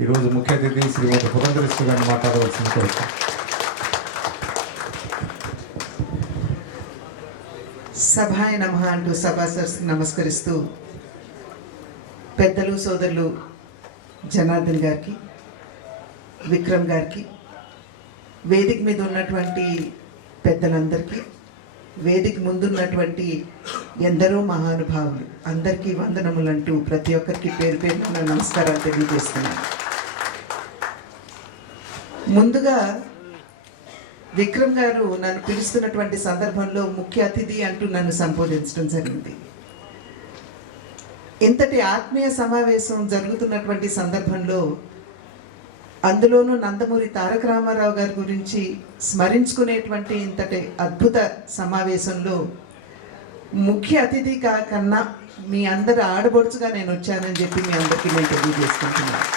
ఈరోజు ముఖ్య అతిథి శ్రీమతి పురంధరేశ్వరి గారిని మాట్లాడవలసిన కోరుతాం. సభాయ నమః అంటూ సభాసరస్సుకు నమస్కరిస్తూ పెద్దలు సోదరులు జనార్దన్ గారికి, విక్రమ్ గారికి, వేదిక మీద ఉన్నటువంటి పెద్దలందరికీ, వేదిక ముందున్నటువంటి ఎందరో మహానుభావులు అందరికీ వందనములంటూ ప్రతి ఒక్కరికి పేరు పేరున నమస్కారాలు తెలియజేస్తున్నాను. ముందుగా విక్రమ్ గారు నన్ను పిలుస్తున్నటువంటి సందర్భంలో ముఖ్య అతిథి అంటూ నన్ను సంబోధించడం జరిగింది. ఇంతటి ఆత్మీయ సమావేశం జరుగుతున్నటువంటి సందర్భంలో, అందులోనూ నందమూరి తారక రామారావు గారి గురించి స్మరించుకునేటువంటి ఇంతటి అద్భుత సమావేశంలో ముఖ్య అతిథి కన్నా మీ అందరి ఆడబొడుచుగా నేను వచ్చానని చెప్పి మీ అందరికీ నేను తెలియజేసుకుంటున్నాను.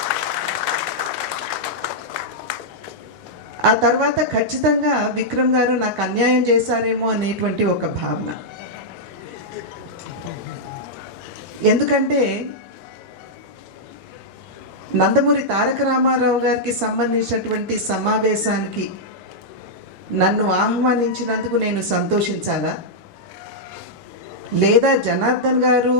ఆ తర్వాత ఖచ్చితంగా విక్రమ్ గారు నాకు అన్యాయం చేశారేమో అనేటువంటి ఒక భావన. ఎందుకంటే నందమూరి తారక రామారావు గారికి సంబంధించినటువంటి సమావేశానికి నన్ను ఆహ్వానించినందుకు నేను సంతోషించాలా, లేదా జనార్దన్ గారు,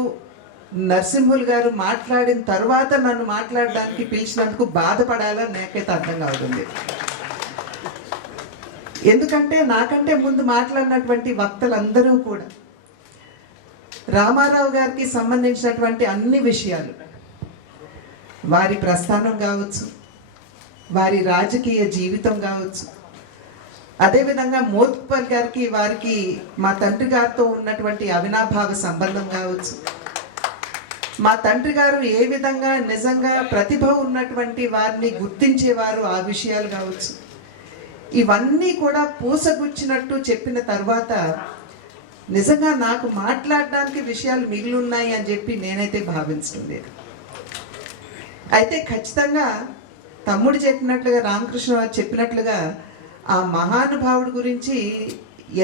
నరసింహులు గారు మాట్లాడిన తర్వాత నన్ను మాట్లాడడానికి పిలిచినందుకు బాధపడాలా నాకైతే అర్థం కావుతుంది. ఎందుకంటే నాకంటే ముందు మాట్లాడినటువంటి వక్తలందరూ కూడా రామారావు గారికి సంబంధించినటువంటి అన్ని విషయాలు, వారి ప్రస్థానం కావచ్చు, వారి రాజకీయ జీవితం కావచ్చు, అదేవిధంగా మోత్కుపల్ గారికి వారికి మా తండ్రి గారితో ఉన్నటువంటి అవినాభావ సంబంధం కావచ్చు, మా తండ్రి గారు ఏ విధంగా నిజంగా ప్రతిభ ఉన్నటువంటి వారిని గుర్తించేవారు ఆ విషయాలు కావచ్చు, ఇవన్నీ కూడా పూసగుచ్చినట్టు చెప్పిన తర్వాత నిజంగా నాకు మాట్లాడడానికి విషయాలు మిగిలి ఉన్నాయి అని చెప్పి నేనైతే భావించడం లేదు. అయితే ఖచ్చితంగా తమ్ముడు చెప్పినట్లుగా, రామకృష్ణ వారు చెప్పినట్లుగా ఆ మహానుభావుడి గురించి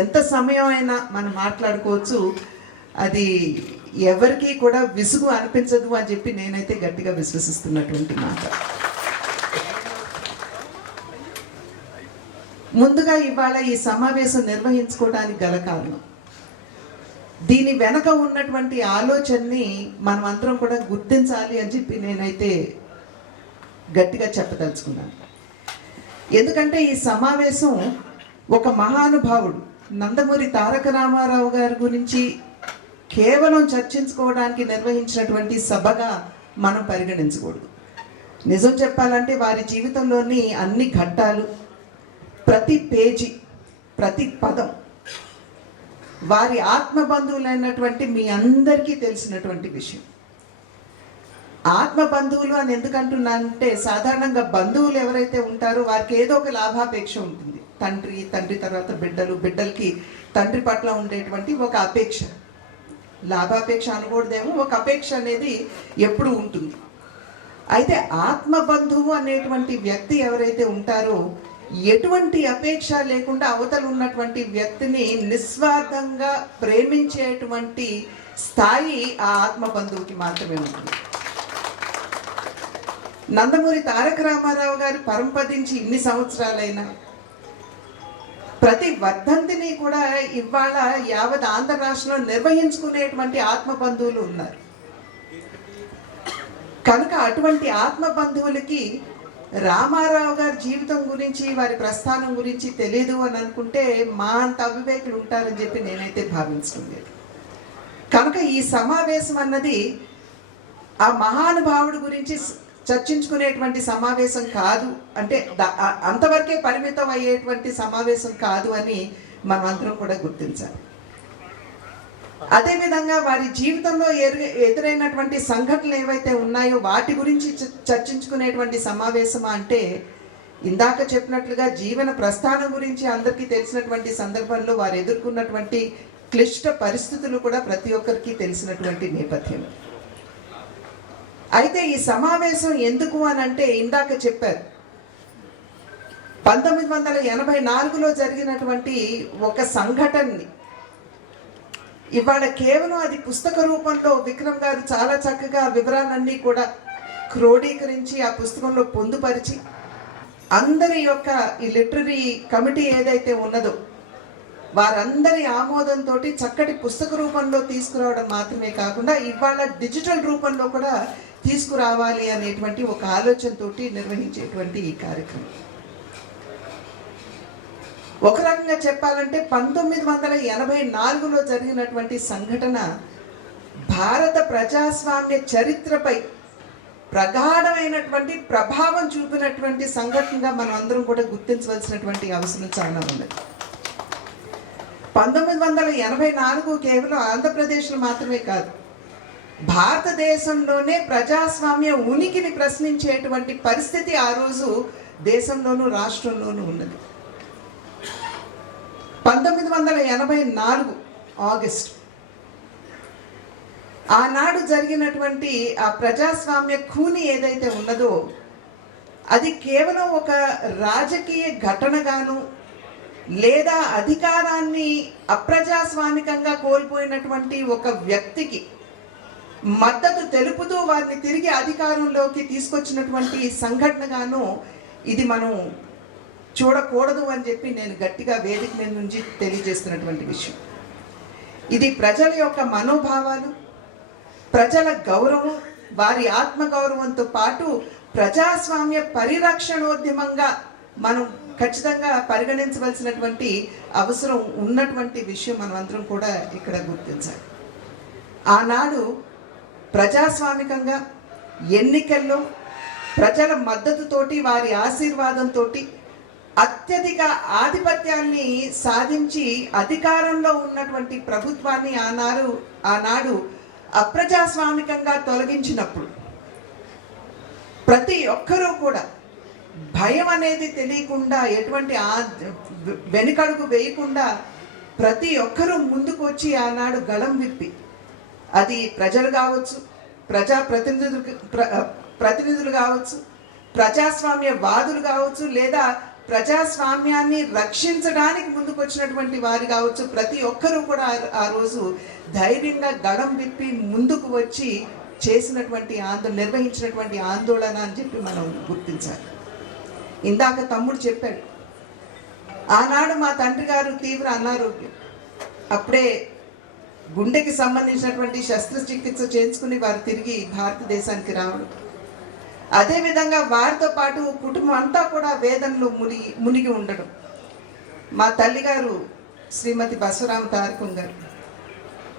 ఎంత సమయం అయినా మనం మాట్లాడుకోవచ్చు, అది ఎవరికి కూడా విసుగు అనిపించదు అని చెప్పి నేనైతే గట్టిగా విశ్వసిస్తున్నటువంటి మాట. ముందుగా ఇవాళ ఈ సమావేశం నిర్వహించుకోవడానికి గల కారణం, దీని వెనక ఉన్నటువంటి ఆలోచనని మనం అందరం కూడా గుర్తించాలి అని చెప్పి నేనైతే గట్టిగా చెప్పదలుచుకున్నాను. ఎందుకంటే ఈ సమావేశం ఒక మహానుభావుడు నందమూరి తారక రామారావు గారి గురించి కేవలం చర్చించుకోవడానికి నిర్వహించినటువంటి సభగా మనం పరిగణించకూడదు. నిజం చెప్పాలంటే వారి జీవితంలోని అన్ని ఘట్టాలు, ప్రతి పేజీ, ప్రతి పదం వారి ఆత్మబంధువులైనటువంటి మీ అందరికీ తెలిసినటువంటి విషయం. ఆత్మబంధువులు అని ఎందుకంటున్నానంటే, సాధారణంగా బంధువులు ఎవరైతే ఉంటారో వారికి ఏదో ఒక లాభాపేక్ష ఉంటుంది. తండ్రి తర్వాత బిడ్డలకి తండ్రి పట్ల ఉండేటువంటి ఒక అపేక్ష, లాభాపేక్ష అనకూడదేమో, ఒక అపేక్ష అనేది ఎప్పుడు ఉంటుంది. అయితే ఆత్మబంధువు అనేటువంటి వ్యక్తి ఎవరైతే ఉంటారో, ఎటువంటి అపేక్ష లేకుండా అవతల ఉన్నటువంటి వ్యక్తిని నిస్వార్థంగా ప్రేమించేటువంటి స్థాయి ఆ ఆత్మబంధువుకి మాత్రమే ఉంటుంది. నందమూరి తారక రామారావు గారు పరంపదించి ఇన్ని సంవత్సరాలైనా ప్రతి వర్ధంతిని కూడా ఇవాళ యావత్ ఆంధ్ర రాష్ట్రంలో నిర్వహించుకునేటువంటి ఆత్మబంధువులు ఉన్నారు. కనుక అటువంటి ఆత్మబంధువులకి రామారావు గారి జీవితం గురించి, వారి ప్రస్థానం గురించి తెలియదు అని అనుకుంటే మా అంత అవివేకులు ఉంటారని చెప్పి నేనైతే భావించడం లేదు. కనుక ఈ సమావేశం అన్నది ఆ మహానుభావుడి గురించి చర్చించుకునేటువంటి సమావేశం కాదు, అంటే అంతవరకే పరిమితం అయ్యేటువంటి సమావేశం కాదు అని మనమందరం కూడా గుర్తించాలి. అదేవిధంగా వారి జీవితంలో ఎదురైనటువంటి సంఘటనలు ఏవైతే ఉన్నాయో వాటి గురించి చర్చించుకునేటువంటి సమావేశమా అంటే, ఇందాక చెప్పినట్లుగా జీవన ప్రస్థానం గురించి అందరికీ తెలిసినటువంటి సందర్భంలో వారు ఎదుర్కొన్నటువంటి క్లిష్ట పరిస్థితులు కూడా ప్రతి ఒక్కరికి తెలిసినటువంటి నేపథ్యం. అయితే ఈ సమావేశం ఎందుకు అని అంటే, ఇందాక చెప్పారు 1984లో జరిగినటువంటి ఒక సంఘటనని ఇవాళ కేవలం అది పుస్తక రూపంలో విక్రమ్ గారు చాలా చక్కగా వివరాలన్నీ కూడా క్రోడీకరించి ఆ పుస్తకంలో పొందుపరిచి అందరి యొక్క ఈ లిటరరీ కమిటీ ఏదైతే ఉన్నదో వారందరి ఆమోదంతో చక్కటి పుస్తక రూపంలో తీసుకురావడం మాత్రమే కాకుండా ఇవాళ డిజిటల్ రూపంలో కూడా తీసుకురావాలి అనేటువంటి ఒక ఆలోచనతోటి నిర్వహించేటువంటి ఈ కార్యక్రమం. ఒక రకంగా చెప్పాలంటే 1984లో జరిగినటువంటి సంఘటన భారత ప్రజాస్వామ్య చరిత్రపై ప్రగాఢమైనటువంటి ప్రభావం చూపినటువంటి సంఘటనగా మనం అందరం కూడా గుర్తించవలసినటువంటి అవసరం చాలా ఉంది. 1984 కేవలం ఆంధ్రప్రదేశ్లో మాత్రమే కాదు, భారతదేశంలోనే ప్రజాస్వామ్య ఉనికిని ప్రశ్నించేటువంటి పరిస్థితి ఆ రోజు దేశంలోనూ రాష్ట్రంలోనూ ఉన్నది. 1984 ఆగస్టు ఆనాడు జరిగినటువంటి ఆ ప్రజాస్వామ్య ఖూని ఏదైతే ఉన్నదో అది కేవలం ఒక రాజకీయ ఘటనగాను లేదా అధికారాన్ని అప్రజాస్వామికంగా కోల్పోయినటువంటి ఒక వ్యక్తికి మద్దతు తెలుపుతూ వారిని తిరిగి అధికారంలోకి తీసుకొచ్చినటువంటి సంఘటనగాను ఇది మనం చూడకూడదు అని చెప్పి నేను గట్టిగా వేదిక మీద నుంచి తెలియజేస్తున్నటువంటి విషయం. ఇది ప్రజల యొక్క మనోభావాలు, ప్రజల గౌరవం, వారి ఆత్మగౌరవంతో పాటు ప్రజాస్వామ్య పరిరక్షణోద్యమంగా మనం ఖచ్చితంగా పరిగణించవలసినటువంటి అవసరం ఉన్నటువంటి విషయం మనం అందరం కూడా ఇక్కడ గుర్తించాలి. ఆనాడు ప్రజాస్వామికంగా ఎన్నికల్లో ప్రజల మద్దతుతోటి వారి ఆశీర్వాదంతో అత్యధిక ఆధిపత్యాన్ని సాధించి అధికారంలో ఉన్నటువంటి ప్రభుత్వాన్ని ఆనాడు అప్రజాస్వామికంగా తొలగించినప్పుడు ప్రతి ఒక్కరూ కూడా భయం అనేది తెలియకుండా ఎటువంటి వెనుకడుగు వేయకుండా ప్రతి ఒక్కరూ ముందుకు వచ్చి ఆనాడు గళం విప్పి, అది ప్రజలు కావచ్చు, ప్రతినిధులు కావచ్చు, ప్రజాస్వామ్య వాదులు కావచ్చు, లేదా ప్రజాస్వామ్యాన్ని రక్షించడానికి ముందుకు వచ్చినటువంటి వారు కావచ్చు, ప్రతి ఒక్కరూ కూడా ఆ రోజు ధైర్యంగా గళం విప్పి ముందుకు వచ్చి చేసినటువంటి నిర్వహించినటువంటి ఆందోళన అని చెప్పి మనం గుర్తించాలి. ఇందాక తమ్ముడు చెప్పాడు, ఆనాడు మా తండ్రి గారు తీవ్ర అనారోగ్యం, అప్పుడే గుండెకి సంబంధించినటువంటి శస్త్రచికిత్స చేయించుకుని వారు తిరిగి భారతదేశానికి రావడం, అదేవిధంగా వారితో పాటు కుటుంబం అంతా కూడా వేదనలో మునిగి ఉండడం, మా తల్లిగారు శ్రీమతి బసవరామ తారకం గారు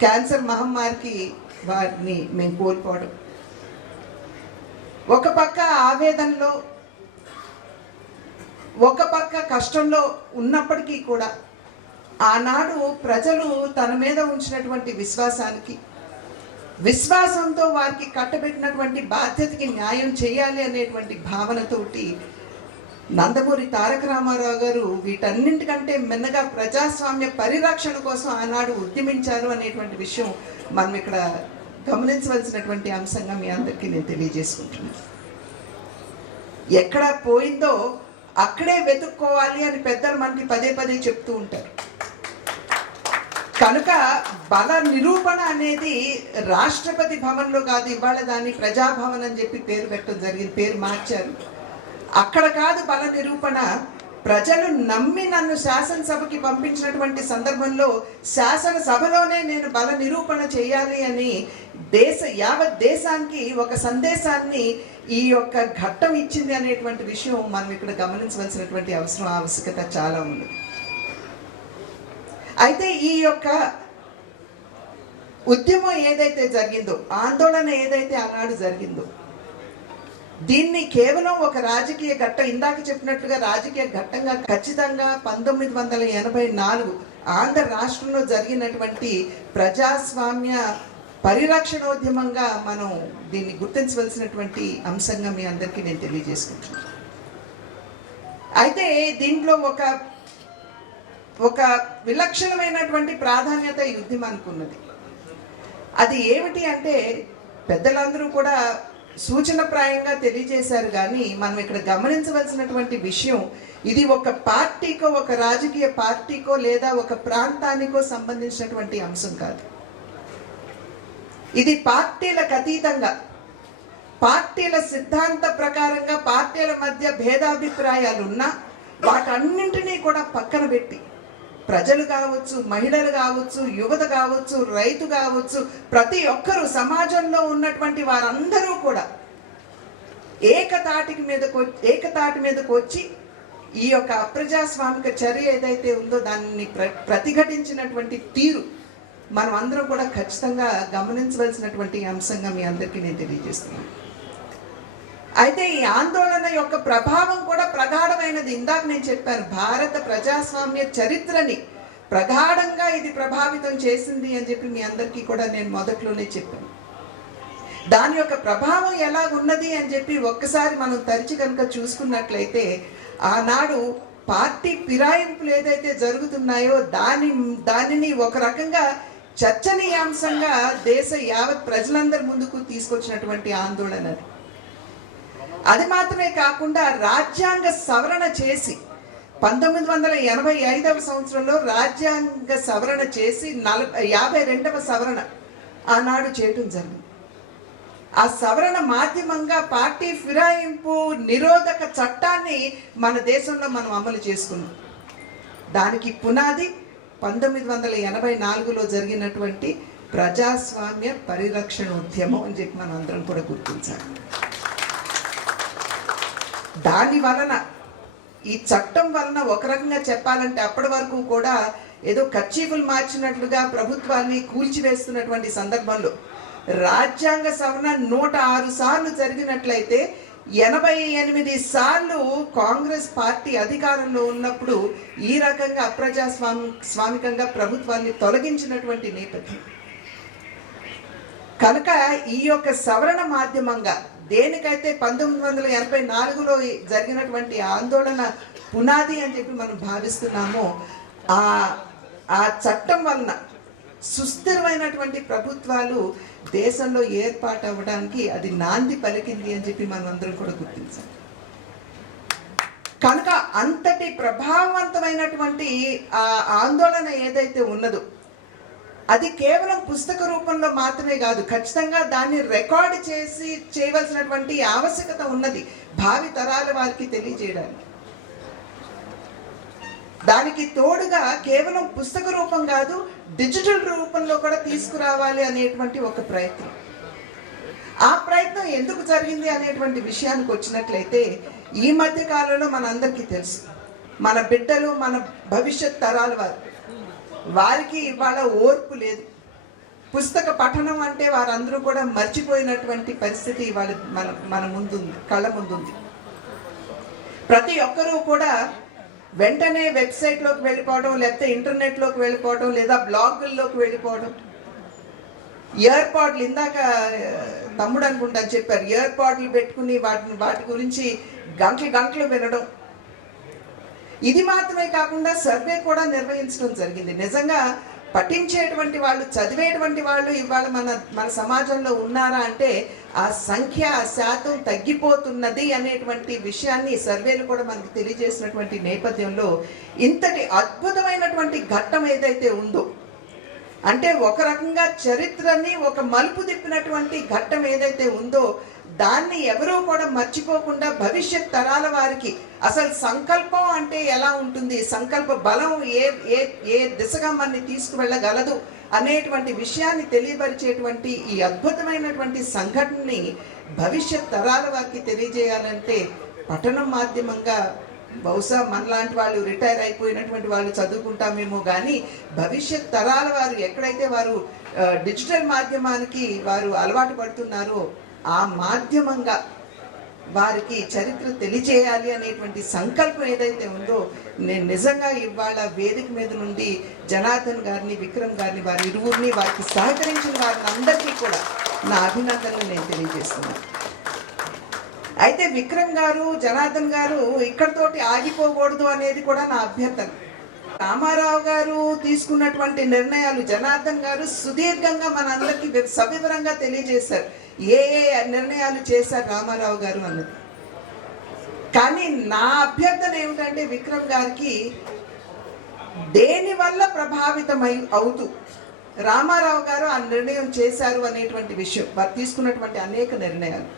క్యాన్సర్ మహమ్మారికి వారిని మేము కోల్పోవడం, ఒక పక్క ఆవేదనలో ఒక పక్క కష్టంలో ఉన్నప్పటికీ కూడా ఆనాడు ప్రజలు తన మీద ఉంచినటువంటి విశ్వాసంతో వారికి కట్టబెట్టినటువంటి బాధ్యతకి న్యాయం చేయాలి అనేటువంటి భావనతోటి నందమూరి తారక రామారావు గారు వీటన్నింటికంటే మిన్నగా ప్రజాస్వామ్య పరిరక్షణ కోసం ఆనాడు ఉద్యమించారు అనేటువంటి విషయం మనం ఇక్కడ గమనించవలసినటువంటి అంశంగా మీ అందరికీ నేను తెలియజేసుకుంటున్నాను. ఎక్కడ పోయిందో అక్కడే వెతుక్కోవాలి అని పెద్దలు మనకి పదే పదే చెప్తూ ఉంటారు. కనుక బల నిరూపణ అనేది రాష్ట్రపతి భవన్లో కాదు, ఇవాళ దాన్ని ప్రజాభవన్ అని చెప్పి పేరు పెట్టడం జరిగింది, పేరు మార్చారు. అక్కడ కాదు బల నిరూపణ, ప్రజలు నమ్మి నన్ను శాసనసభకి పంపించినటువంటి సందర్భంలో శాసనసభలోనే నేను బల నిరూపణ చేయాలి అని యావత్ దేశానికి ఒక సందేశాన్ని ఈ యొక్క ఘట్టం ఇచ్చింది అనేటువంటి విషయం మనం ఇక్కడ గమనించవలసినటువంటి ఆవశ్యకత చాలా ఉంది. అయితే ఈ యొక్క ఉద్యమం ఏదైతే జరిగిందో, ఆందోళన ఏదైతే ఆనాడు జరిగిందో, దీన్ని కేవలం ఒక రాజకీయ ఘట్టం, ఇందాక చెప్పినట్లుగా రాజకీయ ఘట్టంగా ఖచ్చితంగా 1984 ఆంధ్ర రాష్ట్రంలో జరిగినటువంటి ప్రజాస్వామ్య పరిరక్షణోద్యమంగా మనం దీన్ని గుర్తించవలసినటువంటి అంశంగా మీ అందరికీ నేను తెలియజేసుకుంటున్నాను. అయితే దీంట్లో ఒక విలక్షణమైనటువంటి ప్రాధాన్యత ఈ ఉద్యమానికి ఉన్నది. అది ఏమిటి అంటే పెద్దలందరూ కూడా సూచనప్రాయంగా తెలియజేశారు, కానీ మనం ఇక్కడ గమనించవలసినటువంటి విషయం, ఇది ఒక పార్టీకో, ఒక రాజకీయ పార్టీకో లేదా ఒక ప్రాంతానికో సంబంధించినటువంటి అంశం కాదు. ఇది పార్టీలకు అతీతంగా పార్టీల సిద్ధాంత ప్రకారంగా పార్టీల మధ్య భేదాభిప్రాయాలు ఉన్నా వాటన్నింటినీ కూడా పక్కన పెట్టి ప్రజలు కావచ్చు, మహిళలు కావచ్చు, యువత కావచ్చు, రైతు కావచ్చు, ప్రతి ఒక్కరూ సమాజంలో ఉన్నటువంటి వారందరూ కూడా ఏకతాటి మీదకు వచ్చి ఈ యొక్క అప్రజాస్వామిక చర్య ఏదైతే ఉందో దాన్ని ప్రతిఘటించినటువంటి తీరు మనం అందరం కూడా ఖచ్చితంగా గమనించవలసినటువంటి అంశంగా మీ అందరికీ నేను తెలియజేస్తున్నాను. అయితే ఈ ఆందోళన యొక్క ప్రభావం కూడా ప్రగాఢమైనది. ఇందాక నేను చెప్పాను, భారత ప్రజాస్వామ్య చరిత్రని ప్రగాఢంగా ఇది ప్రభావితం చేసింది అని చెప్పి మీ అందరికీ కూడా నేను మొదట్లోనే చెప్పాను. దాని యొక్క ప్రభావం ఎలాగున్నది అని చెప్పి ఒక్కసారి మనం తరిచి కనుక చూసుకున్నట్లయితే, ఆనాడు పార్టీ ఫిరాయింపులు ఏదైతే జరుగుతున్నాయో దానిని ఒక రకంగా చర్చనీయాంశంగా దేశ యావత్ ప్రజలందరి ముందుకు తీసుకొచ్చినటువంటి ఆందోళన. అది మాత్రమే కాకుండా రాజ్యాంగ సవరణ చేసి 1985వ సంవత్సరంలో రాజ్యాంగ సవరణ చేసి 52వ సవరణ ఆనాడు చేయటం జరిగింది. ఆ సవరణ మాధ్యమంగా పార్టీ ఫిరాయింపు నిరోధక చట్టాన్ని మన దేశంలో మనం అమలు చేసుకున్నాం. దానికి పునాది 1984లో జరిగినటువంటి ప్రజాస్వామ్య పరిరక్షణ ఉద్యమం అని చెప్పి మనం అందరం కూడా గుర్తించాలి. దాని వలన, ఈ చట్టం వలన ఒక రకంగా చెప్పాలంటే అప్పటి వరకు కూడా ఏదో కర్చీఫులు మార్చినట్లుగా ప్రభుత్వాన్ని కూల్చివేస్తున్నటువంటి సందర్భంలో రాజ్యాంగ సవరణ 106 సార్లు జరిగినట్లయితే 88 సార్లు కాంగ్రెస్ పార్టీ అధికారంలో ఉన్నప్పుడు ఈ రకంగా అప్రజాస్వామికంగా ప్రభుత్వాన్ని తొలగించినటువంటి నేపథ్యం కనుక ఈ యొక్క సవరణ మాధ్యమంగా దేనికైతే 1984లో జరిగినటువంటి ఆందోళన పునాది అని చెప్పి మనం భావిస్తున్నామో ఆ చట్టం వలన సుస్థిరమైనటువంటి ప్రభుత్వాలు దేశంలో ఏర్పాటు అవ్వడానికి అది నాంది పలికింది అని చెప్పి మనం అందరం కూడా గుర్తించాలి. కనుక అంతటి ప్రభావవంతమైనటువంటి ఆ ఆందోళన ఏదైతే ఉన్నదో అది కేవలం పుస్తక రూపంలో మాత్రమే కాదు, ఖచ్చితంగా దాన్ని రికార్డు చేసి చేయవలసినటువంటి ఆవశ్యకత ఉన్నది భావి తరాల వారికి తెలియజేయడానికి. దానికి తోడుగా కేవలం పుస్తక రూపం కాదు, డిజిటల్ రూపంలో కూడా తీసుకురావాలి అనేటువంటి ఒక ప్రయత్నం. ఆ ప్రయత్నం ఎందుకు జరిగింది అనేటువంటి విషయానికి వచ్చినట్లయితే, ఈ మధ్య కాలంలో మనందరికీ తెలుసు, మన బిడ్డలు, మన భవిష్యత్ తరాల వారికి ఇవాళ ఓర్పు లేదు. పుస్తక పఠనం అంటే వారందరూ కూడా మర్చిపోయినటువంటి పరిస్థితి ఇవాళ మన ముందుంది, కళ్ళ ముందుంది. ప్రతి ఒక్కరూ కూడా వెంటనే వెబ్సైట్లోకి వెళ్ళిపోవడం, లేకపోతే ఇంటర్నెట్లోకి వెళ్ళిపోవడం, లేదా బ్లాగుల్లోకి వెళ్ళిపోవడం. ఇయర్పాడ్లు ఇందాక తమ్ముడు అనుకుంటాను చెప్పారు, ఇయర్పాడ్లు పెట్టుకుని వాటి గురించి గంటలు వినడం. ఇది మాత్రమే కాకుండా సర్వే కూడా నిర్వహించడం జరిగింది. నిజంగా పఠించేటువంటి వాళ్ళు, చదివేటువంటి వాళ్ళు ఇవాళ మన సమాజంలో ఉన్నారా అంటే ఆ సంఖ్య, ఆ శాతం తగ్గిపోతున్నది అనేటువంటి విషయాన్ని సర్వేలు కూడా మనకు తెలియజేసినటువంటి నేపథ్యంలో ఇంతటి అద్భుతమైనటువంటి ఘట్టం ఏదైతే ఉందో, అంటే ఒక రకంగా చరిత్రని ఒక మలుపు తిప్పినటువంటి ఘట్టం ఏదైతే ఉందో దాన్ని ఎవరూ కూడా మర్చిపోకుండా భవిష్యత్ తరాల వారికి అసలు సంకల్పం అంటే ఎలా ఉంటుంది, సంకల్ప బలం ఏ దిశగా మనని తీసుకువెళ్ళగలదు అనేటువంటి విషయాన్ని తెలియపరిచేటువంటి ఈ అద్భుతమైనటువంటి సంఘటనని భవిష్యత్ తరాల వారికి తెలియజేయాలంటే పఠనం మాధ్యమంగా బహుశా మనలాంటి వాళ్ళు, రిటైర్ అయిపోయినటువంటి వాళ్ళు చదువుకుంటామేమో కానీ భవిష్యత్ తరాల వారు ఎక్కడైతే వారు డిజిటల్ మాధ్యమానికి వారు అలవాటు పడుతున్నారో ఆ మాధ్యమంగా వారికి చరిత్ర తెలియజేయాలి అనేటువంటి సంకల్పం ఏదైతే ఉందో, నేను నిజంగా ఇవాళ వేదిక మీద నుండి జనార్దన్ గారిని, విక్రమ్ గారిని, వారి ఇరువురిని, వారికి సహకరించిన వారిని అందరికీ కూడా నా అభినందనలు నేను తెలియజేస్తున్నాను. అయితే విక్రమ్ గారు, జనార్దన్ గారు ఇక్కడితోటి ఆగిపోకూడదు అనేది కూడా నా అభ్యర్థన. రామారావు గారు తీసుకున్నటువంటి నిర్ణయాలు జనార్దన్ గారు సుదీర్ఘంగా మనందరికీ సవివరంగా తెలియజేశారు, ఏ నిర్ణయాలు చేశారు రామారావు గారు అన్నది. కానీ నా అభ్యర్థన ఏమిటంటే విక్రమ్ గారికి దేని వల్ల ప్రభావితమై అవుతూ రామారావు గారు ఆ నిర్ణయం చేశారు అనేటువంటి విషయం, వారు తీసుకున్నటువంటి అనేక నిర్ణయాలు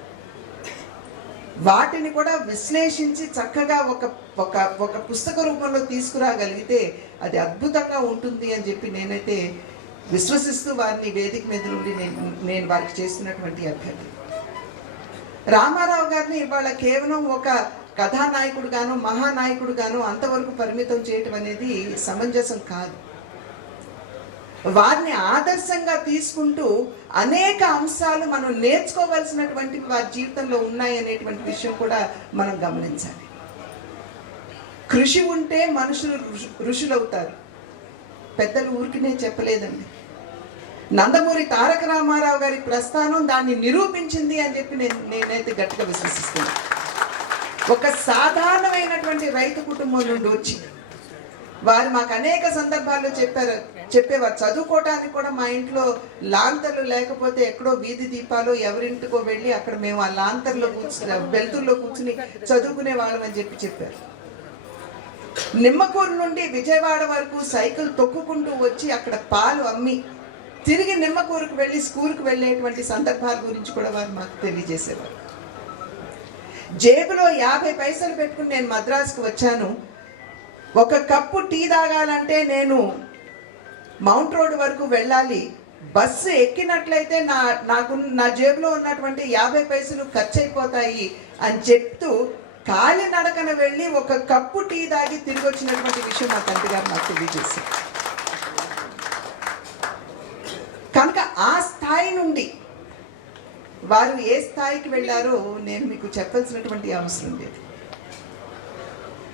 వాటిని కూడా విశ్లేషించి చక్కగా ఒక ఒక ఒక పుస్తక రూపంలో తీసుకురాగలిగితే అది అద్భుతంగా ఉంటుంది అని చెప్పి నేనైతే విశ్వసిస్తూ వారిని వేదిక మీద నుండి నేను వారికి చేస్తున్నటువంటి అభ్యర్థి. రామారావు గారిని ఇవాళ కేవలం ఒక కథానాయకుడుగాను మహానాయకుడుగాను అంతవరకు పరిమితం చేయటం అనేది సమంజసం కాదు. వారిని ఆదర్శంగా తీసుకుంటూ అనేక అంశాలు మనం నేర్చుకోవాల్సినటువంటి వారి జీవితంలో ఉన్నాయి అనేటువంటి విషయం కూడా మనం గమనించాలి. కృషి ఉంటే మనుషులు ఋషులవుతారు. పెద్దలు ఊరికినే చెప్పలేదండి. నందమూరి తారక రామారావు గారి ప్రస్థానం దాన్ని నిరూపించింది అని చెప్పి నేనైతే గట్టిగా విశ్వసిస్తున్నాను. ఒక సాధారణమైనటువంటి రైతు కుటుంబం నుండి వచ్చి వారు మాకు అనేక సందర్భాల్లో చెప్పేవారు చదువుకోవటానికి కూడా మా ఇంట్లో లాంతర్లు లేకపోతే ఎక్కడో వీధి దీపాలు ఎవరింటికో వెళ్ళి అక్కడ మేము ఆ లాంతర్లో వెలుతురులో కూర్చుని చదువుకునే వాళ్ళం అని చెప్పారు. నిమ్మకూరు నుండి విజయవాడ వరకు సైకిల్ తొక్కుకుంటూ వచ్చి అక్కడ పాలు అమ్మి తిరిగి నిమ్మకూరుకు వెళ్ళి స్కూల్కి వెళ్ళేటువంటి సందర్భాల గురించి కూడా వారు మాకు తెలియజేసేవారు. జేబులో 50 పైసలు పెట్టుకుని నేను మద్రాసుకు వచ్చాను. ఒక కప్పు టీ తాగాలంటే నేను మౌంట్ రోడ్ వరకు వెళ్ళాలి. బస్సు ఎక్కినట్లయితే నా జేబులో ఉన్నటువంటి 50 పైసలు ఖర్చు అయిపోతాయి అని చెప్తూ కాలి నడకన వెళ్ళి ఒక కప్పు టీ తాగి తిరిగి వచ్చినటువంటి విషయం మా తండ్రి గారు నాకు తెలియజేశారు. కనుక ఆ స్థాయి నుండి వారు ఏ స్థాయికి వెళ్ళారో నేను మీకు చెప్పాల్సినటువంటి అవసరం లేదు.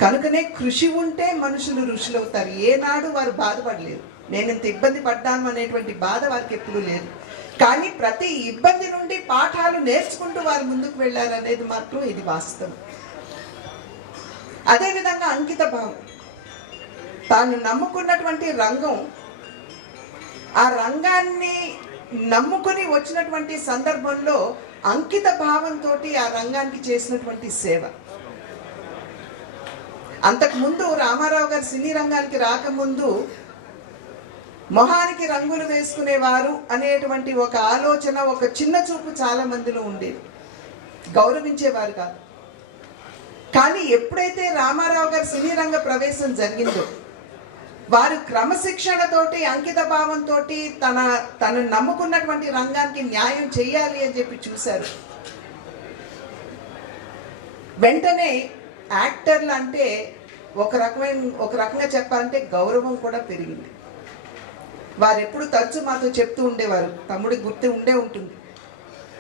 కనుకనే కృషి ఉంటే మనుషులు ఋషులవుతారు. ఏనాడు వారు బాధపడలేదు. నేను ఇంత ఇబ్బంది పడ్డాను అనేటువంటి బాధ వారికి ఎప్పుడూ లేదు. కానీ ప్రతి ఇబ్బంది నుండి పాఠాలు నేర్చుకుంటూ వారు ముందుకు వెళ్ళారు అనేది మాత్రం ఇది వాస్తవం. అదేవిధంగా అంకిత భావం, తాను నమ్ముకున్నటువంటి రంగం, ఆ రంగాన్ని నమ్ముకుని వచ్చినటువంటి సందర్భంలో అంకిత భావంతో ఆ రంగానికి చేసినటువంటి సేవ. అంతకుముందు రామారావు గారు సినీ రంగానికి రాకముందు మొహానికి రంగులు వేసుకునేవారు అనేటువంటి ఒక ఆలోచన, ఒక చిన్న చూపు చాలా మందిలో ఉండేది. గౌరవించేవారు కాదు. కానీ ఎప్పుడైతే రామారావు గారు సినీ రంగ ప్రవేశం జరిగిందో వారు క్రమశిక్షణతోటి అంకిత భావంతో తను నమ్ముకున్నటువంటి రంగానికి న్యాయం చేయాలి అని చెప్పి చూశారు. వెంటనే యాక్టర్లు అంటే ఒక రకంగా చెప్పాలంటే గౌరవం కూడా పెరిగింది. వారు ఎప్పుడు తరచు మాతో చెప్తూ ఉండేవారు, తమ్ముడికి గుర్తు ఉంటుంది,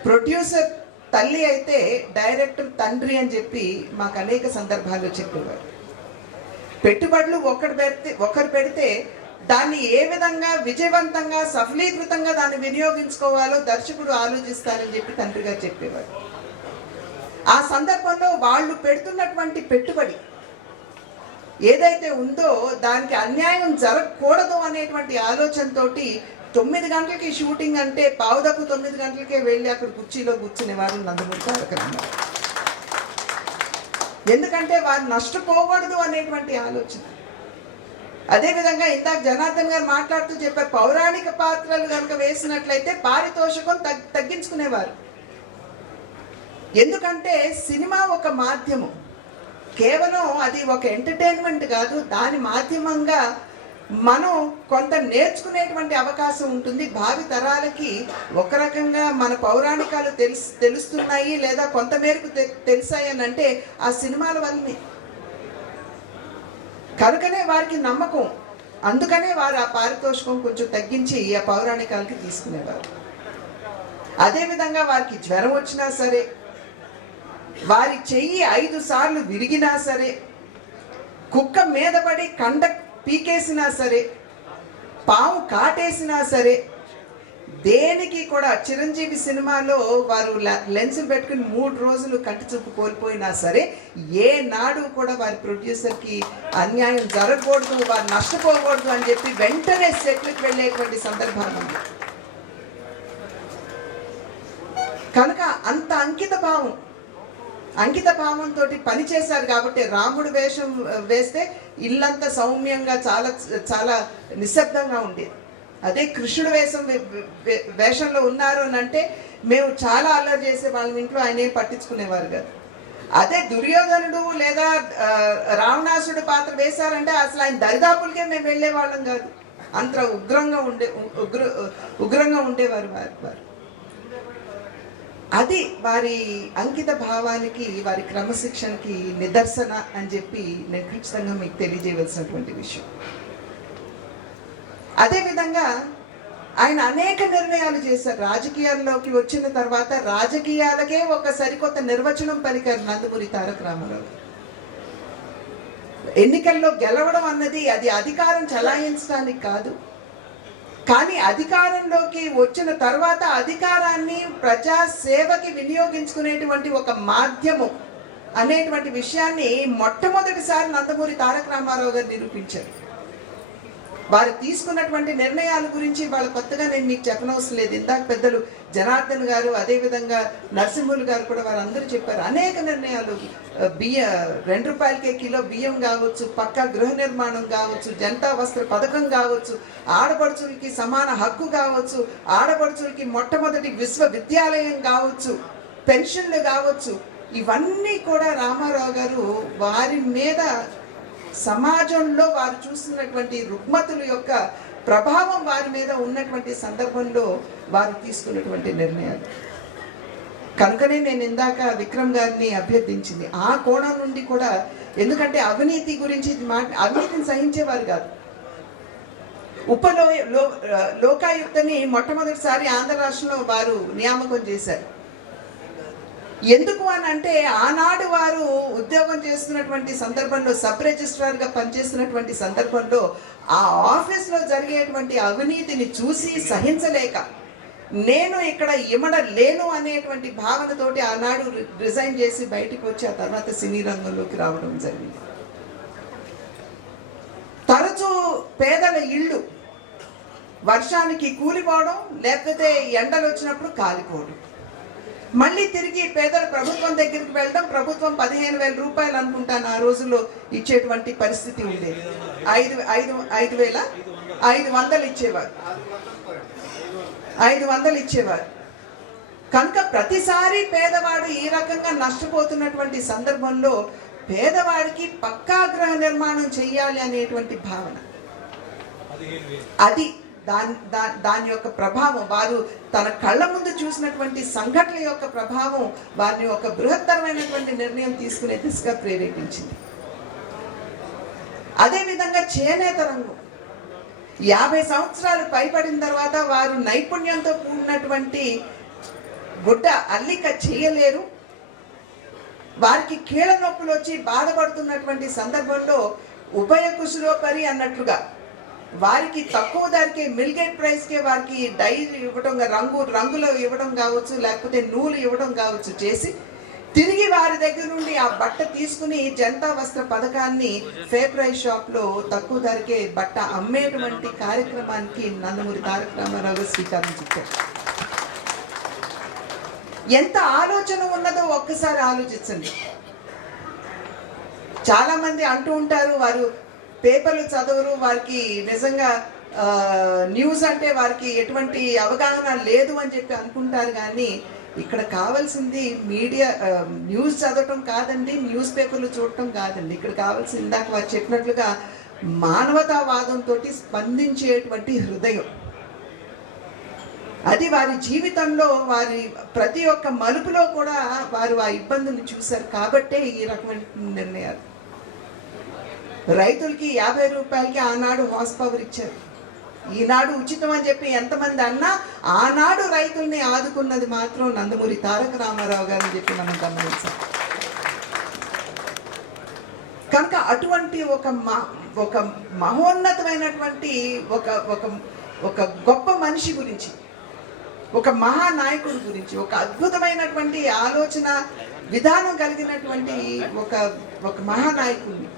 ప్రొడ్యూసర్ తల్లి అయితే డైరెక్టర్ తండ్రి అని చెప్పి మాకు అనేక సందర్భాల్లో చెప్పేవారు. పెట్టుబడులు ఒకరు పెడితే దాన్ని ఏ విధంగా విజయవంతంగా సఫలీకృతంగా దాన్ని వినియోగించుకోవాలో దర్శకుడు ఆలోచిస్తారని చెప్పి తండ్రి గారు చెప్పేవారు. ఆ సందర్భంలో వాళ్ళు పెడుతున్నటువంటి పెట్టుబడి ఏదైతే ఉందో దానికి అన్యాయం జరగకూడదు అనేటువంటి ఆలోచనతో 9 గంటలకి షూటింగ్ అంటే 8:45 గంటలకే వెళ్ళి అక్కడ కుర్చీలో కూర్చునేవారు నందమూరి తారక రామారావు. ఎందుకంటే వారు నష్టపోకూడదు అనేటువంటి ఆలోచన. అదేవిధంగా ఇందాక జనార్దన్ గారు మాట్లాడుతూ చెప్పారు, పౌరాణిక పాత్రలు కనుక వేసినట్లయితే పారితోషికం తగ్గించుకునేవారు. ఎందుకంటే సినిమా ఒక మాధ్యమం, కేవలం అది ఒక ఎంటర్టైన్మెంట్ కాదు. దాని మాధ్యమంగా మనం కొంత నేర్చుకునేటువంటి అవకాశం ఉంటుంది. భావి తరాలకి ఒక రకంగా మన పౌరాణికాలు తెలుస్తున్నాయి లేదా కొంత మేరకు తెలిసాయి అని అంటే ఆ సినిమాల వల్లనే. కనుకనే వారికి నమ్మకం, అందుకనే వారు ఆ పారితోషికం కొంచెం తగ్గించి ఆ పౌరాణికాలకి తీసుకునేవారు. అదేవిధంగా వారికి జ్వరం వచ్చినా సరే, వారి చెయ్యి 5 సార్లు విరిగినా సరే, కుక్క మీద పడి కండ పీకేసినా సరే, పాము కాటేసినా సరే, దేనికి కూడా చిరంజీవి సినిమాలో వారు లెన్సులు పెట్టుకుని 3 రోజులు కంటి చూపు కోల్పోయినా సరే ఏ నాడు కూడా వారి ప్రొడ్యూసర్కి అన్యాయం జరగకూడదు, వారు నష్టపోకూడదు అని చెప్పి వెంటనే సెట్లకు వెళ్ళేటువంటి సందర్భాలు ఉంది. కనుక అంత అంకిత భావంతో పనిచేశారు కాబట్టి రాముడు వేషం వేస్తే ఇల్లంతా సౌమ్యంగా చాలా చాలా నిశ్శబ్దంగా ఉండేది. అదే కృష్ణుడు వేషంలో ఉన్నారు అని అంటే మేము చాలా అల్లరి చేసే వాళ్ళ ఇంట్లో ఆయన ఏం పట్టించుకునేవారు కాదు. అదే దుర్యోధనుడు లేదా రావణాసుడు పాత్ర వేశారంటే అసలు ఆయన దరిదాపులకే మేము వెళ్ళే వాళ్ళం కాదు. అంత ఉగ్రంగా ఉండేవారు వారు. అది వారి అంకిత భావానికి, వారి క్రమశిక్షణకి నిదర్శన అని చెప్పి నేను ఖచ్చితంగా మీకు తెలియజేయవలసినటువంటి విషయం. అదేవిధంగా ఆయన అనేక నిర్ణయాలు చేశారు. రాజకీయాల్లోకి వచ్చిన తర్వాత రాజకీయాలకే ఒక సరికొత్త నిర్వచనం పలికారు నందమూరి తారక రామారావు. ఎన్నికల్లో గెలవడం అన్నది అది అధికారం చలాయించడానికి కాదు, కానీ అధికారంలోకి వచ్చిన తర్వాత అధికారాన్ని ప్రజా సేవకి వినియోగించుకునేటువంటి ఒక మాధ్యమం అనేటువంటి విషయాన్ని మొట్టమొదటిసారి నందమూరి తారక రామారావు గారు నిరూపించారు. వారు తీసుకున్నటువంటి నిర్ణయాల గురించి వాళ్ళ కొత్తగా నేను మీకు చెప్పనవసరం లేదు. ఇందాక పెద్దలు జనార్దన్ గారు, అదేవిధంగా నరసింహులు గారు కూడా వారందరూ చెప్పారు. అనేక నిర్ణయాలు, ₹2 కిలో బియ్యం కావచ్చు, పక్కా గృహ నిర్మాణం కావచ్చు, జనతా వస్త్ర పథకం కావచ్చు, ఆడపడుచులకి సమాన హక్కు కావచ్చు, ఆడపడుచులకి మొట్టమొదటి విశ్వవిద్యాలయం కావచ్చు, పెన్షన్లు కావచ్చు, ఇవన్నీ కూడా రామారావు గారు వారి మీద సమాజంలో వారు చూస్తున్నటువంటి రుగ్మతుల యొక్క ప్రభావం వారి మీద ఉన్నటువంటి సందర్భంలో వారు తీసుకున్నటువంటి నిర్ణయాలు. కనుకనే నేను ఇందాక విక్రమ్ గారిని అభ్యర్థించింది ఆ కోణం నుండి కూడా. ఎందుకంటే అవినీతి గురించి అవినీతిని సహించేవారు కాదు. లోకాయుక్తని మొట్టమొదటిసారి ఆంధ్ర రాష్ట్రంలో వారు నియామకం చేశారు. ఎందుకు అని అంటే ఆనాడు వారు ఉద్యోగం చేస్తున్నటువంటి సందర్భంలో, సబ్ రిజిస్ట్రార్గా పనిచేస్తున్నటువంటి సందర్భంలో ఆ ఆఫీస్లో జరిగేటువంటి అవినీతిని చూసి సహించలేక నేను ఇక్కడ లేను అనేటువంటి భావనతోటి ఆనాడు రిజైన్ చేసి బయటికి వచ్చి ఆ తర్వాత సినీ రంగంలోకి రావడం జరిగింది. తరచూ పేదల ఇళ్ళు వర్షానికి కూలిపోవడం, లేకపోతే ఎండలు వచ్చినప్పుడు కాలిపోవడం, మళ్ళీ తిరిగి పేదల ప్రభుత్వం దగ్గరికి వెళ్ళడం. ప్రభుత్వం 15,000 రూపాయలు అనుకుంటాను ఆ రోజుల్లో ఇచ్చేటువంటి పరిస్థితి ఉండేది. 5,500 ఇచ్చేవారు. 500 ఇచ్చేవారు. కనుక ప్రతిసారి పేదవాడు ఈ రకంగా నష్టపోతున్నటువంటి సందర్భంలో పేదవాడికి పక్కా గృహ నిర్మాణం చెయ్యాలి అనేటువంటి భావన, అది దాని యొక్క ప్రభావం, వారు తన కళ్ళ ముందు చూసినటువంటి సంఘటనల యొక్క ప్రభావం వారిని ఒక బృహత్తరమైనటువంటి నిర్ణయం తీసుకునే దిశగా ప్రేరేపించింది. అదేవిధంగా చేనేత రంగం 50 సంవత్సరాలు పైబడిన తర్వాత వారు నైపుణ్యంతో కూడినటువంటి గుడ్డ అల్లిక చేయలేరు. వారికి కీళ్ళ నొప్పులు వచ్చి బాధపడుతున్నటువంటి సందర్భంలో ఉభయ కుశలోపరి అన్నట్లుగా వారికి తక్కువ ధరకే, మిల్గేట్ ప్రైస్కే వారికి డై ఇవ్వడం, రంగులు ఇవ్వడం కావచ్చు, లేకపోతే నూలు ఇవ్వడం కావచ్చు చేసి తిరిగి వారి దగ్గర నుండి ఆ బట్ట తీసుకుని జనతా వస్త్ర పథకాన్ని ఫేర్ ప్రైస్ షాప్లో తక్కువ ధరకే బట్ట అమ్మేటువంటి కార్యక్రమానికి నందమూరి తారక రామారావు శ్రీకారం చుట్టారు. ఎంత ఆలోచన ఉన్నదో ఒక్కసారి ఆలోచించండి. చాలా మంది అంటూ ఉంటారు వారు పేపర్లు చదవరు, వారికి నిజంగా న్యూస్ అంటే వారికి ఎటువంటి అవగాహన లేదు అని చెప్పి అనుకుంటారు. కానీ ఇక్కడ కావాల్సింది న్యూస్ చదవటం కాదండి, న్యూస్ పేపర్లు చూడటం కాదండి. ఇక్కడ కావాల్సింది ఇందాక వారు చెప్పినట్లుగా మానవతావాదంతో స్పందించేటువంటి హృదయం. అది వారి జీవితంలో వారి ప్రతి ఒక్క మలుపులో కూడా వారు ఆ ఇబ్బందులు చూశారు. కాబట్టే ఈ రకమైన నిర్ణయాలు. రైతులకి 50 రూపాయలకి ఆనాడు హార్స్ పవర్ ఇచ్చారు. ఈనాడు ఉచితం అని చెప్పి ఎంతమంది అన్నా ఆనాడు రైతుల్ని ఆదుకున్నది మాత్రం నందమూరి తారక రామారావు గారు అని చెప్పి మనం గమనించాం. కనుక అటువంటి ఒక మహోన్నతమైనటువంటి ఒక గొప్ప మనిషి గురించి, ఒక మహానాయకుడి గురించి, ఒక అద్భుతమైనటువంటి ఆలోచన విధానం కలిగినటువంటి ఒక మహానాయకుడిని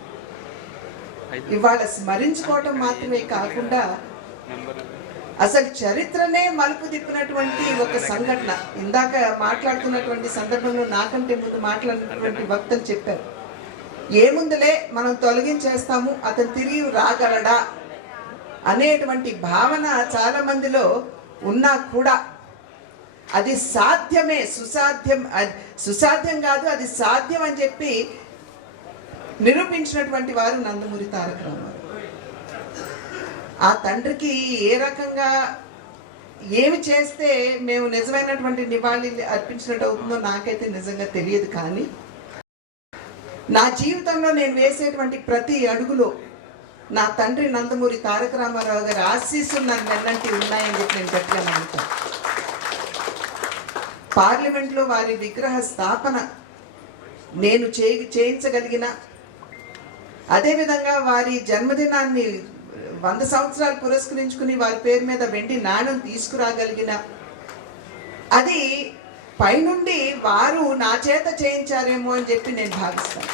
ఇవాళ స్మరించుకోవటం మాత్రమే కాకుండా అసలు చరిత్రనే మలుపు తిప్పినటువంటి ఒక సంఘటన. ఇందాక మాట్లాడుతున్నటువంటి సందర్భంలో నాకంటే ముందు మాట్లాడినటువంటి వక్తలు చెప్పారు, ఏముందులే మనం తొలగించేస్తాము, అతను తిరిగి రాగలడా అనేటువంటి భావన చాలా మందిలో ఉన్నా కూడా అది సాధ్యమే, సుసాధ్యం కాదు, అది సాధ్యం అని చెప్పి నిరూపించినటువంటి వారు నందమూరి తారక రామారావు. ఆ తండ్రికి ఏ రకంగా ఏమి చేస్తే మేము నిజమైనటువంటి నివాళి అర్పించినట్టు అవుతుందో నాకైతే నిజంగా తెలియదు. కానీ నా జీవితంలో నేను వేసేటువంటి ప్రతి అడుగులో నా తండ్రి నందమూరి తారక రామారావు గారి ఆశీస్సులు నాకు వెన్నంటి ఉన్నాయని చెప్పి నేను గట్టిగా నమ్ముతాను. పార్లమెంట్లో వారి విగ్రహ స్థాపన నేను చేయించగలిగిన, అదేవిధంగా వారి జన్మదినాన్ని 100 సంవత్సరాలు పురస్కరించుకుని వారి పేరు మీద వెండి నాణ్యం తీసుకురాగలిగిన, అది పైనుండి వారు నా చేత చేయించారేమో అని చెప్పి నేను భావిస్తాను.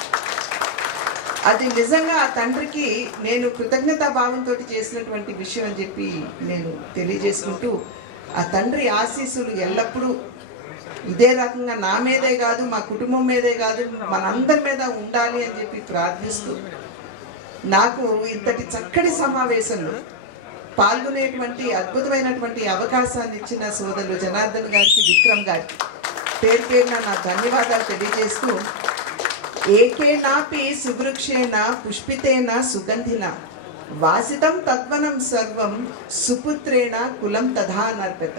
అది నిజంగా ఆ తండ్రికి నేను కృతజ్ఞతా భావంతో చేసినటువంటి విషయం అని చెప్పి నేను తెలియజేసుకుంటూ, ఆ తండ్రి ఆశీస్సులు ఎల్లప్పుడూ ఇదే రకంగా నా మీదే కాదు, మా కుటుంబం మీదే కాదు, మనందరి మీద ఉండాలి అని చెప్పి ప్రార్థిస్తూ, నాకు ఇంతటి చక్కటి సమావేశంలో పాల్గొనేటువంటి అద్భుతమైనటువంటి అవకాశాన్ని ఇచ్చిన సోదరులు జనార్దన్ గారికి, విక్రమ్ గారికి పేరు పేరున నా ధన్యవాదాలు తెలియజేస్తూ, ఏకేనాపి సువృక్షేణ పుష్పితేన సుగంధిన వాసితం తద్వనం సర్వం సుపుత్రేణ కులం తథా నర్పెత.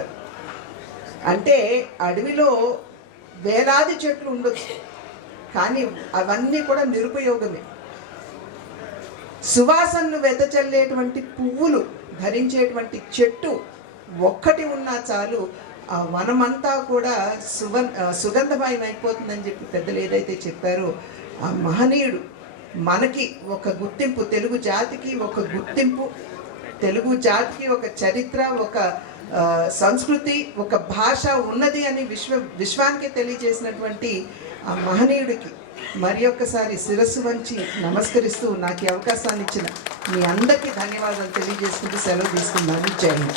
అంటే అడవిలో వేలాది చెట్లు ఉండొచ్చు, కానీ అవన్నీ కూడా నిరుపయోగమే. సువాసనలు వెదజల్లేటువంటి పువ్వులు ధరించేటువంటి చెట్టు ఒక్కటి ఉన్నా చాలు, ఆ వనమంతా కూడా సుగంధమయం అయిపోతుందని చెప్పి పెద్దలు ఏదైతే చెప్పారో, ఆ మహనీయుడు మనకి ఒక గుర్తింపు, తెలుగు జాతికి ఒక గుర్తింపు, తెలుగు జాతికి ఒక చరిత్ర, ఒక సంస్కృతి, ఒక భాష ఉన్నది అని విశ్వానికి తెలియజేసినటువంటి ఆ మహనీయుడికి మరి ఒక్కసారి శిరస్సు వంచి నమస్కరిస్తూ నాకు ఈ అవకాశాన్ని ఇచ్చిన మీ అందరికీ ధన్యవాదాలు తెలియజేసుకుంటూ సెలవు తీసుకున్నాను. జై హింద్.